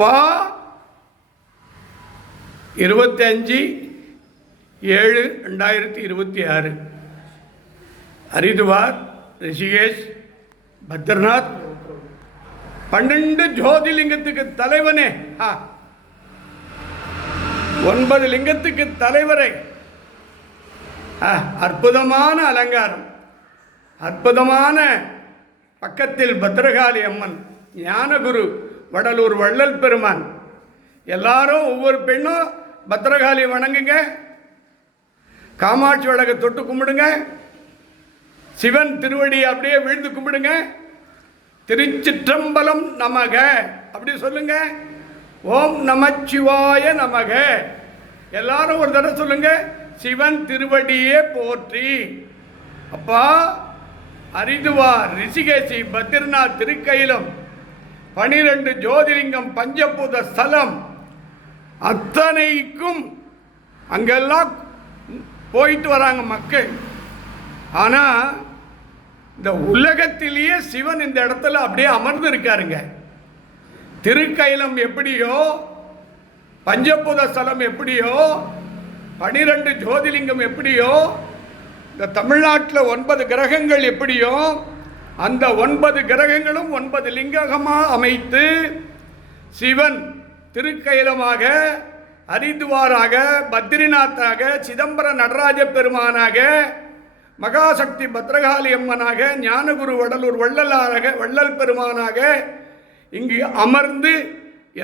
அப்பா 25/7/2026 ஹரித்வார், ரிஷிகேஷ், பத்ரிநாத் 12 ஜோதிலிங்கத்துக்கு தலைவனே, 9 லிங்கத்துக்கு தலைவரை. அற்புதமான அலங்காரம், அற்புதமான பக்கத்தில் பத்ரகாளி அம்மன், ஞானகுரு வடலூர் வள்ளல் பெருமான். எல்லாரும் ஒவ்வொரு பெண்ணும் பத்ரகாளி வணங்குங்க, காமாட்சி வழக்க தொட்டு கும்பிடுங்க, சிவன் திருவடி அப்படியே விழுந்து கும்பிடுங்க. திருச்சிற்றம்பலம் நமக அப்படி சொல்லுங்க. ஓம் நமச்சிவாய நமக. எல்லாரும் ஒரு தடவை சொல்லுங்க. சிவன் திருவடியே போற்றி. அப்பா ஹரித்வார், ரிஷிகேசி, பத்ரிநாத், திருக்கைலம், 12 ஜோதிலிங்கம், பஞ்சபூத ஸ்தலம் அத்தனைக்கும் அங்கெல்லாம் போயிட்டு வராங்க மக்கள். ஆனால் இந்த உலகத்திலேயே சிவன் இந்த இடத்துல அப்படியே அமர்ந்து இருக்காருங்க. திருக்கைலம் எப்படியோ, பஞ்சபூத ஸ்தலம் எப்படியோ, 12 ஜோதிலிங்கம் எப்படியோ, இந்த தமிழ்நாட்டில் 9 கிரகங்கள் எப்படியோ, அந்த 9 கிரகங்களும் 9 லிங்கமாக அமைத்து சிவன் திருக்கைலமாக, ஹரித்வாராக, பத்ரிநாத்தாக, சிதம்பர நடராஜ பெருமானாக, மகாசக்தி பத்ரகாளி அம்மனாக, ஞானகுரு வடலூர் வள்ளல் பெருமானாக இங்கு அமர்ந்து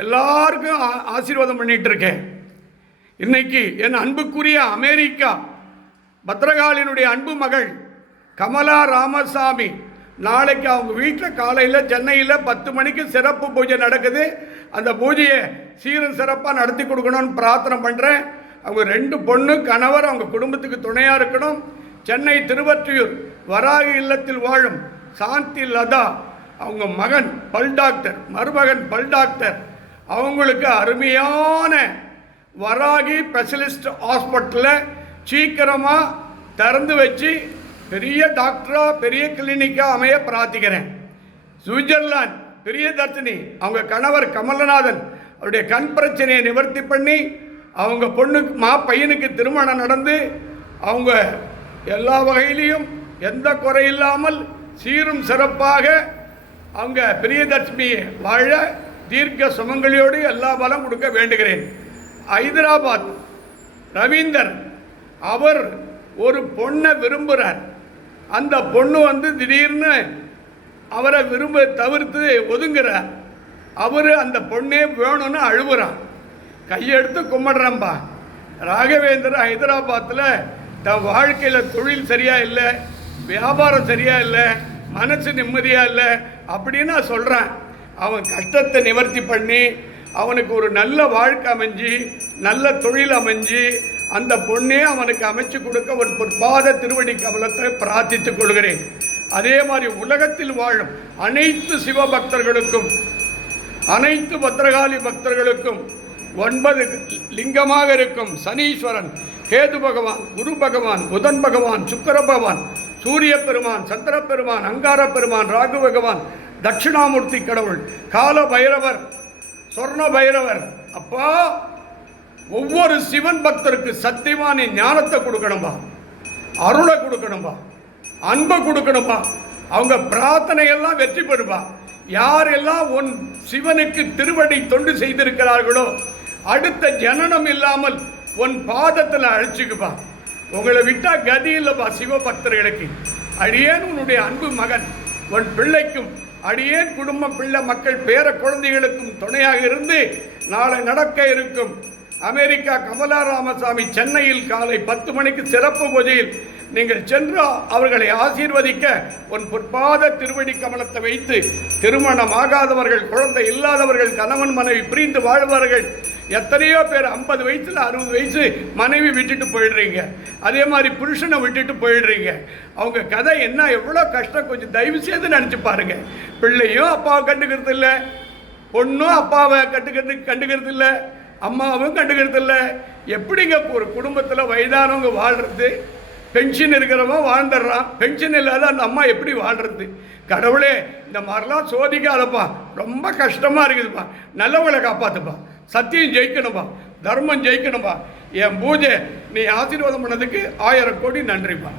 எல்லாருக்கும் ஆசீர்வாதம் பண்ணிட்டு இருக்கேன். இன்னைக்கு என் அன்புக்குரிய அமெரிக்கா பத்ரகாளியினுடைய அன்பு மகள் கமலா ராமசாமி, நாளைக்கு அவங்க வீட்டில் காலையில் சென்னையில் 10 மணிக்கு சிறப்பு பூஜை நடக்குது. அந்த பூஜையை சீரும் சிறப்பாக நடத்தி கொடுக்கணும்னு பிரார்த்தனை பண்ணுறேன். அவங்க 2 பொண்ணு, கணவர், அவங்க குடும்பத்துக்கு துணையாக இருக்கணும். சென்னை திருவற்றியூர் வராகி இல்லத்தில் வாழும் சாந்தி லதா, அவங்க மகன் பல் டாக்டர், மருமகன் பல் டாக்டர், அவங்களுக்கு அருமையான வராகி ஸ்பெஷலிஸ்ட் ஹாஸ்பிட்டலில் சீக்கிரமாக திறந்து வச்சு பெரிய டாக்டராக, பெரிய கிளினிக்காக அமைய பிரார்த்திக்கிறேன். சுவிட்சர்லாந்து பிரியதர்ஷினி, அவங்க கணவர் கமலநாதன், அவருடைய கண் பிரச்சனையை நிவர்த்தி பண்ணி அவங்க பையனுக்கு திருமணம் நடந்து அவங்க எல்லா வகையிலையும் எந்த குறையில்லாமல் சீரும் சிறப்பாக அவங்க பிரியதர்ஷினியை வாழ தீர்க்க சுமங்கலியோடு எல்லா பலம் கொடுக்க வேண்டுகிறேன். ஹைதராபாத் ரவீந்தர், அவர் ஒரு பொண்ணை விரும்புகிறார். அந்த பொண்ணு திடீர்னு அவரை தவிர்த்து ஒதுங்குறார். அவர் அந்த பொண்ணே வேணும்னு அழுகுறான். கையெடுத்து கும்பிட்றம்பா. ராகவேந்தர் ஹைதராபாத்தில் தன் வாழ்க்கையில் தொழில் சரியாக இல்லை, வியாபாரம் சரியாக இல்லை, மனசு நிம்மதியாக இல்லை அப்படின்னு சொல்கிறான். அவன் கஷ்டத்தை நிவர்த்தி பண்ணி அவனுக்கு ஒரு நல்ல வாழ்க்கை அமைஞ்சு, நல்ல தொழில் அமைஞ்சு, அந்த பொண்ணே அவனுக்கு அமைச்சு கொடுக்க ஒரு பொற்பாத திருவடி கமலத்தை பிரார்த்தித்துக் கொள்கிறேன். அதே மாதிரி உலகத்தில் வாழும் அனைத்து சிவபக்தர்களுக்கும், அனைத்து பத்ரகாளி பக்தர்களுக்கும் 9 லிங்கமாக இருக்கும் சனீஸ்வரன், கேது பகவான், குரு பகவான், புதன் பகவான், சுக்கிர பகவான், சூரிய பெருமான், சந்திர பெருமான், அங்கார பெருமான், ராகு பகவான், தட்சிணாமூர்த்தி கடவுள், கால பைரவர், சொர்ண பைரவர். அப்பா ஒவ்வொரு சிவன் பக்தருக்கு சத்தியமான ஞானத்தை கொடுக்கணும்பா, அருளை கொடுக்கணும்பா, அன்பை கொடுக்கணும்பா. அவங்க பிரார்த்தனையெல்லாம் வெற்றி பெறும்பா. யாரெல்லாம் உன் சிவனுக்கு திருவடி தொண்டு செய்திருக்கிறார்களோ அடுத்த ஜனனம் இல்லாமல் உன் பாதத்தில் அழைச்சிக்குப்பா. உங்களை விட்டால் கதி இல்லைப்பா சிவபக்தர்களுக்கு. அடியேன் உன்னுடைய அன்பு மகன், உன் பிள்ளைக்கும் அடியேன் குடும்ப பிள்ளை மக்கள் பேர குழந்தைகளுக்கும் துணையாக இருந்து நாளை நடக்க இருக்கும் அமெரிக்கா கமலா ராமசாமி சென்னையில் காலை 10 மணிக்கு சிறப்பு பூஜையில் நீங்கள் சென்று அவர்களை ஆசீர்வதிக்க உன் பொற்பாத திருவடி கமலத்தை வைத்து திருமணமாகாதவர்கள், குழந்தை இல்லாதவர்கள், கணவன் மனைவி பிரிந்து வாழ்வார்கள் எத்தனையோ பேர் 50 வயசில் 60 வயசு மனைவி விட்டுட்டு போயிடுறீங்க. அதே மாதிரி புருஷனை விட்டுட்டு போயிடுறீங்க. அவங்க கதை என்ன, எவ்வளோ கஷ்டம் கொஞ்சம் தயவு செய்து நினச்சி பாருங்க. பிள்ளையும் அப்பாவை கண்டுக்கிறது இல்லை, பொண்ணும் அப்பாவை கண்டுக்கிறது இல்லை, அம்மாவும் கண்டுக்கிறது இல்லை. எப்படிங்க ஒரு குடும்பத்தில் வயதானவங்க வாழ்கிறது? பென்ஷன் இருக்கிறவன் வாழ்ந்துடுறான், பென்ஷன் இல்லாத அந்த அம்மா எப்படி வாழ்கிறது? கடவுளே, இந்த மாதிரிலாம் சோதிக்காதப்பா, ரொம்ப கஷ்டமாக இருக்குதுப்பா, நல்லவங்களை காப்பாற்றுப்பா, சத்தியம் ஜெயிக்கணும்பா, தர்மம் ஜெயிக்கணும்பா. என் பூஜை நீ ஆசீர்வாதம் பண்ணதுக்கு 1000 கோடி நன்றிப்பா.